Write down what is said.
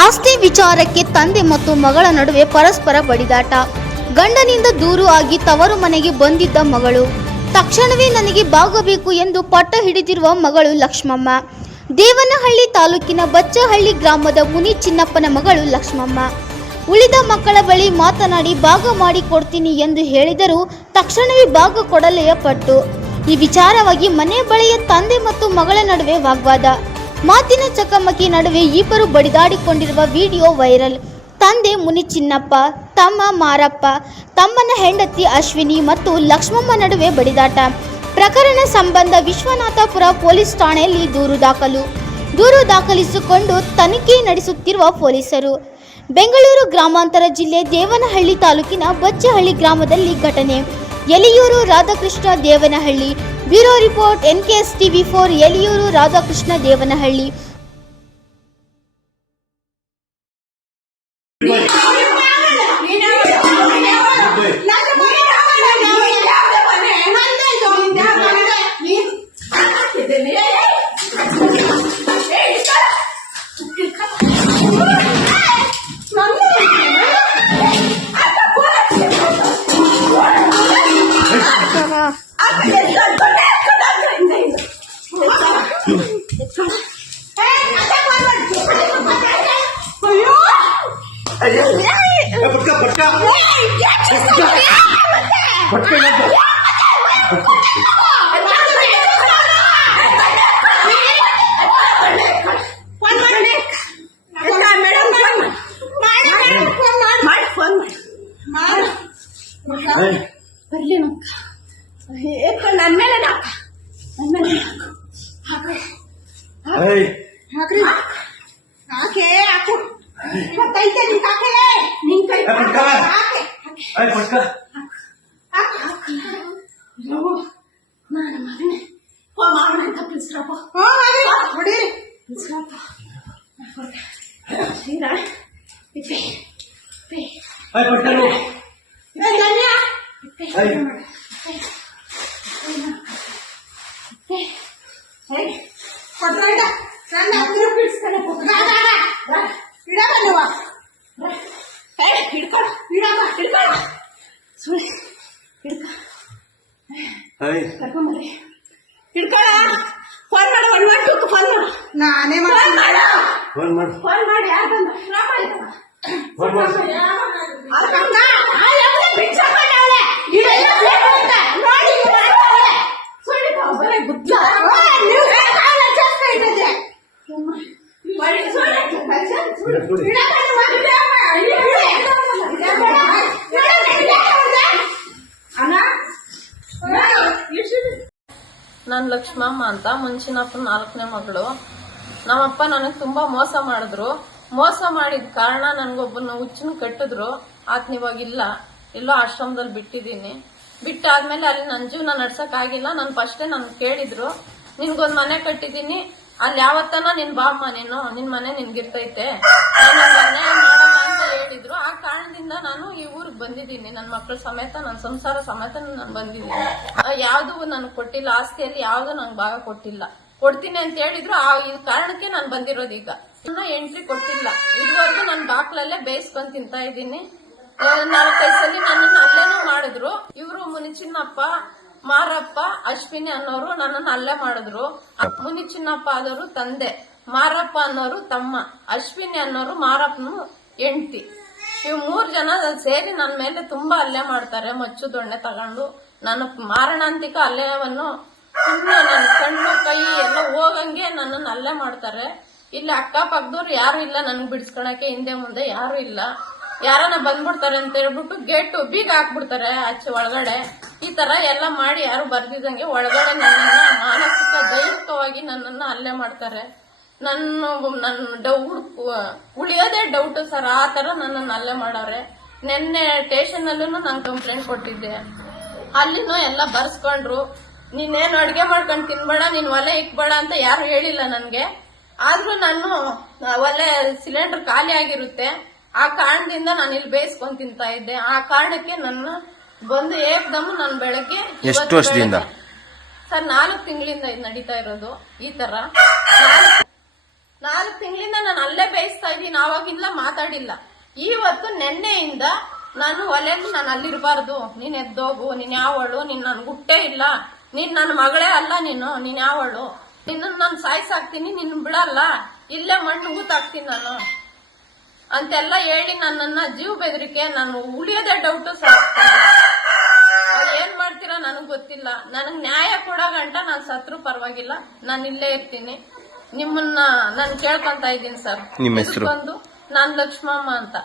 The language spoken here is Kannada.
ಆಸ್ತಿ ವಿಚಾರಕ್ಕೆ ತಂದೆ ಮತ್ತು ಮಗಳ ನಡುವೆ ಪರಸ್ಪರ ಬಡಿದಾಟ. ಗಂಡನಿಂದ ದೂರು ಆಗಿ ತವರು ಮನೆಗೆ ಬಂದಿದ್ದ ಮಗಳು. ತಕ್ಷಣವೇ ನನಗೆ ಬಾಗಬೇಕು ಎಂದು ಪಟ್ಟ ಹಿಡಿದಿರುವ ಮಗಳು ಲಕ್ಷ್ಮಮ್ಮ. ದೇವನಹಳ್ಳಿ ತಾಲೂಕಿನ ಬಚ್ಚಹಳ್ಳಿ ಗ್ರಾಮದ ಮುನಿ ಚಿನ್ನಪ್ಪನ ಮಗಳು ಲಕ್ಷ್ಮಮ್ಮ. ಉಳಿದ ಮಕ್ಕಳ ಬಳಿ ಮಾತನಾಡಿ ಭಾಗ ಮಾಡಿ ಕೊಡ್ತೀನಿ ಎಂದು ಹೇಳಿದರೂ ತಕ್ಷಣವೇ ಭಾಗ ಕೊಡಲೆಯ ಪಟ್ಟು. ಈ ವಿಚಾರವಾಗಿ ಮನೆ ಬಳಿಯ ತಂದೆ ಮತ್ತು ಮಗಳ ನಡುವೆ ವಾಗ್ವಾದ. ಮಾತಿನ ಚಕಮಕಿ ನಡುವೆ ಇಬ್ಬರು ಬಡಿದಾಡಿಕೊಂಡಿರುವ ವಿಡಿಯೋ ವೈರಲ್. ತಂದೆ ಮುನಿ ಚಿನ್ನಪ್ಪ, ತಮ್ಮ ಮಾರಪ್ಪ, ತಮ್ಮನ ಹೆಂಡತಿ ಅಶ್ವಿನಿ ಮತ್ತು ಲಕ್ಷ್ಮಮ್ಮ ನಡುವೆ ಬಡಿದಾಟ. ಪ್ರಕರಣ ಸಂಬಂಧ ವಿಶ್ವನಾಥಪುರ ಪೊಲೀಸ್ ಠಾಣೆಯಲ್ಲಿ ದೂರು ದಾಖಲಿಸಿಕೊಂಡು ತನಿಖೆ ನಡೆಸುತ್ತಿರುವ ಪೊಲೀಸರು. ಬೆಂಗಳೂರು ಗ್ರಾಮಾಂತರ ಜಿಲ್ಲೆ ದೇವನಹಳ್ಳಿ ತಾಲೂಕಿನ ಬಚ್ಚಹಳ್ಳಿ ಗ್ರಾಮದಲ್ಲಿ ಘಟನೆ. Eliyur Radhakrishna Devanahalli. Bureau report NKS TV4 Eliyur Radhakrishna Devanahalli. ನಾನು ಲಕ್ಷ್ಮಮ್ಮ ಅಂತ ಮುಂಚಿನಪ್ಪನ 4ನೇ ಮಗಳು. ನಮ್ಮಪ್ಪ ನನಗೆ ತುಂಬಾ ಮೋಸ ಮಾಡಿದ್ರು. ಮೋಸ ಮಾಡಿದ ಕಾರಣ ನನ್ಗೊಬ್ಬನ ಹುಚ್ಚನ ಕಟ್ಟಿದ್ರು. ಆತನ ಇವಾಗಿಲ್ಲ, ಎಲ್ಲೋ ಆಶ್ರಮದಲ್ಲಿ ಬಿಟ್ಟಿದ್ದೀನಿ. ಬಿಟ್ಟಾದ್ಮೇಲೆ ಅಲ್ಲಿ ನನ್ನ ಜೀವನ ನಡ್ಸಕ್ ಆಗಿಲ್ಲ. ನಾನು ಫಸ್ಟೇ ನನ್ ಕೇಳಿದ್ರು, ನಿನ್ಗೊಂದ್ ಮನೆ ಕಟ್ಟಿದ್ದೀನಿ, ಅಲ್ಲಿ ಯಾವತ್ತನ ನಿನ್ ಬಾಮ್ಮ, ನಿನ್ ಮನೆ ನಿನ್ಗಿರ್ತೈತೆ, ಅನ್ಯಾಯ ಮಾಡಲ್ಲ ಅಂತ ಹೇಳಿದ್ರು. ಆ ಕಾರಣದಿಂದ ನಾನು ಈ ಊರಿಗೆ ಬಂದಿದ್ದೀನಿ. ನನ್ನ ಮಕ್ಕಳ ಸಮೇತ, ನನ್ನ ಸಂಸಾರ ಸಮೇತ ನಾನು ಬಂದಿದ್ದೀನಿ. ಯಾವ್ದು ನನ್ಗೆ ಕೊಟ್ಟಿಲ್ಲ, ಆಸ್ತಿಯಲ್ಲಿ ಯಾವ್ದು ನಂಗೆ ಭಾಗ ಕೊಟ್ಟಿಲ್ಲ. ಕೊಡ್ತೀನಿ ಅಂತ ಹೇಳಿದ್ರು. ಈ ಕಾರಣಕ್ಕೆ ನಾನು ಬಂದಿರೋದು. ಈಗ ಎಂಟ್ರಿ ಕೊಟ್ಟಿಲ್ಲ. ಇದುವರೆಗೂ ನನ್ನ ಬಾಕ್ಲಲ್ಲೇ ಬೇಯಿಸ್ಕೊಂಡ್ ತಿಂತಾ ಇದ್ದೀನಿ. 4-5 ಸಲ ನನ್ನನ್ನು ಅಲ್ಲೇನೂ ಮಾಡಿದ್ರು. ಇವರು ಮುನಿಚಿನ್ನಪ್ಪ, ಮಾರಪ್ಪ, ಅಶ್ವಿನಿ ಅನ್ನೋರು ನನ್ನನ್ನು ಅಲ್ಲೇ ಮಾಡಿದ್ರು. ಮುನಿಚಿನ್ನಪ್ಪ ಆದವರು ತಂದೆ, ಮಾರಪ್ಪ ಅನ್ನೋರು ತಮ್ಮ, ಅಶ್ವಿನಿ ಅನ್ನೋರು ಮಾರಪ್ಪನ ಹೆಂಡತಿ. ಇವ್ 3 ಜನ ಸೇರಿ ನನ್ನ ಮೇಲೆ ತುಂಬಾ ಹಲ್ಲೆ ಮಾಡ್ತಾರೆ. ಮಚ್ಚು ದೊಣ್ಣೆ ತಗೊಂಡು ನನ್ನ ಮಾರಣಾಂತಿಕ ಹಲ್ಲೆಯನ್ನು ಸುಮ್ಮನೆ ನನ್ನ ಕಣ್ಣು ಕೈ ಎಲ್ಲ ಹೋಗಂಗೆ ನನ್ನನ್ನು ಹಲ್ಲೆ ಮಾಡ್ತಾರೆ. ಇಲ್ಲಿ ಅಕ್ಕಪಕ್ಕದವ್ರು ಯಾರು ಇಲ್ಲ ನನ್ಗೆ ಬಿಡಿಸ್ಕೊಳಕ್ಕೆ. ಹಿಂದೆ ಮುಂದೆ ಯಾರು ಇಲ್ಲ. ಯಾರನ್ನ ಬಂದ್ಬಿಡ್ತಾರೆ ಅಂತ ಹೇಳ್ಬಿಟ್ಟು ಗೇಟು ಬೀಗ ಹಾಕ್ಬಿಡ್ತಾರೆ ಆಚೆ ಒಳಗಡೆ. ಈ ತರ ಎಲ್ಲ ಮಾಡಿ ಯಾರು ಬರ್ದಿದಂಗೆ ಒಳಗಡೆ ನನ್ನನ್ನ ಮಾನಸಿಕ ದೈಹಿಕವಾಗಿ ನನ್ನನ್ನ ಹಲ್ಲೆ ಮಾಡ್ತಾರೆ. ನನ್ನ ಉಳಿಯೋದೇ ಡೌಟ್ ಸರ್. ಆ ತರ ನನ್ನನ್ನ ಹಲ್ಲೆ ಮಾಡವ್ರೆ. ನಿನ್ನೆ ಸ್ಟೇಷನ್ ಅಲ್ಲೂ ನಾನು ಕಂಪ್ಲೇಂಟ್ ಕೊಟ್ಟಿದ್ದೆ. ಅಲ್ಲಿನೂ ಎಲ್ಲ ಬರ್ಸ್ಕೊಂಡ್ರು. ನೀನೇನು ಅಡ್ಗೆ ಮಾಡ್ಕೊಂಡು ತಿನ್ಬೇಡ, ನೀನ್ ಒಲೆ ಇಕ್ಬೇಡ ಅಂತ ಯಾರು ಹೇಳಿಲ್ಲ ನನ್ಗೆ. ಆದ್ರೂ ನಾನು ಒಲೆ ಸಿಲಿಂಡರ್ ಖಾಲಿ ಆಗಿರುತ್ತೆ. ಆ ಕಾರಣದಿಂದ ನಾನು ಇಲ್ಲಿ ಬೇಯಿಸ್ಕೊಂಡ್ ತಿಂತಾ ಇದ್ದೆ. ಆ ಕಾರಣಕ್ಕೆ ನನ್ನ ಬಂದು ಏಕ್ದಮ್ ನಾನು ಬೆಳಗ್ಗೆ ಎಷ್ಟು ವರ್ಷದಿಂದ ಸರ್ 4 ತಿಂಗಳಿಂದ ಇದು ನಡೀತಾ ಇರೋದು ಈ ತರ. 4 ತಿಂಗಳಿಂದ ನಾನು ಅಲ್ಲೇ ಬೇಯಿಸ್ತಾ ಇದ್ದೀನಿ, ಆವಾಗಿಂದ ಮಾತಾಡಿಲ್ಲ. ಇವತ್ತು ನೆನ್ನೆಯಿಂದ ನಾನು ಒಲೆಯಲ್ಲಿ ನಾನು ಅಲ್ಲಿರ್ಬಾರ್ದು, ನೀನ್ ಎದ್ದೋಗು, ನೀನ್ ಯಾವಳು, ನೀನ್ ನನ್ ಗುಟ್ಟೆ ಇಲ್ಲ, ನೀನ್ ನನ್ನ ಮಗಳೇ ಅಲ್ಲ, ನೀನ್ ಯಾವಳು, ನಿನ್ನ ನಾನು ಸಾಯ್ಸಾಕ್ತೀನಿ, ನಿನ್ ಬಿಡಲ್ಲ, ಇಲ್ಲೇ ಮಣ್ಣು ಊತಾಕ್ತೀನಿ ನಾನು ಅಂತೆಲ್ಲ ಹೇಳಿ ನನ್ನನ್ನ ಜೀವ ಬೆದರಿಕೆ, ನಾನು ಉಳಿಯೋದೇ ಡೌಟು ಸರ್. ಏನ್ ಮಾಡ್ತೀರಾ ನನಗ್ ಗೊತ್ತಿಲ್ಲ. ನನಗ್ ನ್ಯಾಯ ಕೊಡೋ ಗಂಟ ನಾನು ಸತ್ರು ಪರವಾಗಿಲ್ಲ, ನಾನು ಇಲ್ಲೇ ಇರ್ತೀನಿ. ನಿಮ್ಮನ್ನ ನಾನು ಕೇಳ್ಕೊಂತ ಇದ್ದೀನಿ ಸರ್. ನಿಮ್ಮ ಹೆಸರು? ಬಂದು ನಾನ್ ಲಕ್ಷ್ಮಮ್ಮ ಅಂತ.